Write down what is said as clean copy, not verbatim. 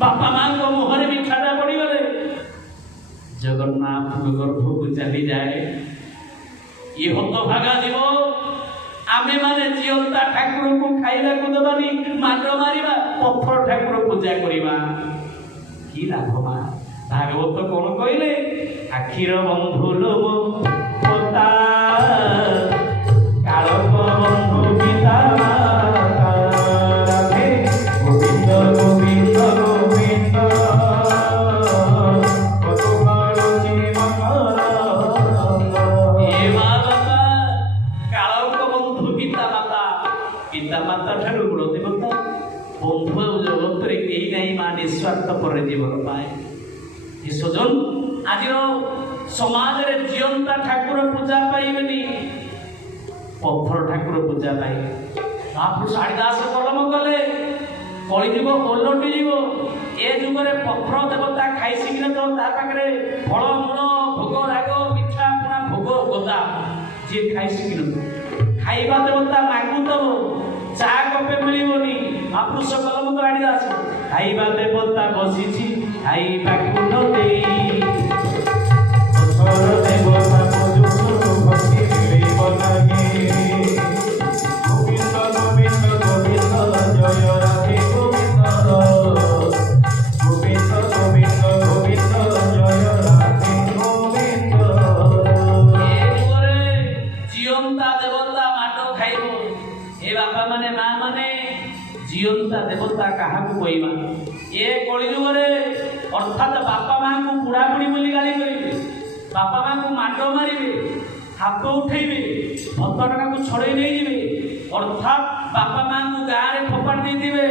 बापा माँ को मुहर मिठाटा पड़गले जगन्नाथ गर्भ को चली जाए ये हतभागा जीव आमे माने जीवंता ठाकुर को खाइबा को दबानी मांड मारिबा पत्थर ठाकुर पूजा करिबा की लाभ मा भागवत कोन कहले आखिर बंधु लोभ पता कालक बंधु पिता माता राधे गोविंद गोविंद गोविंद कतुकालुची मकर ए मा बापा कालक बंधु पिता माता ठाकुर गुण देवता बंधु जगत रे केही नाही मा निस्वार्थ पर जीवन पाए स्वजन आज समाज रे जीवंता ठाकुर पूजा पाइबेनी पत्थर ठाकुर पूजा पाइबे महापुरुष आदिदास कलम गले कलिजुग ओलटि जीव ए जुगरे पत्थर देवता खाई शिखिन तो ता पाखरे फल मूल भोग राग मिठा पुना भोग गदा जे खाई शिखिन खाइबा देवता मागु दब चा कपे मिलिबनी महापुरुष कलम तो आदिदास खाइबा देवता बसिछि खाइबा कुन देई पत्थर देवता मजुर भक्ति मिलिब लागि गोविंद गोविंद गोविंद जय राधे गोविंद गोविंद गोविंद गोविंद जय राधे गोविंद ए जुगरे जीवंता देवता माटो खाइबो ए बापा माने मां माने जीवंता देवता काहा को कइबा ए कलिजुगरे अर्थात बापा मां को बुढ़ा बुढ़ी बोली गाली करिबे बापा मां को मांड मारिबे हाथ उठेबे भक्त टका को छड़े नहीं जीवे अर्थात बापा मां को गाँ रे फोपाड़ दे दिबे।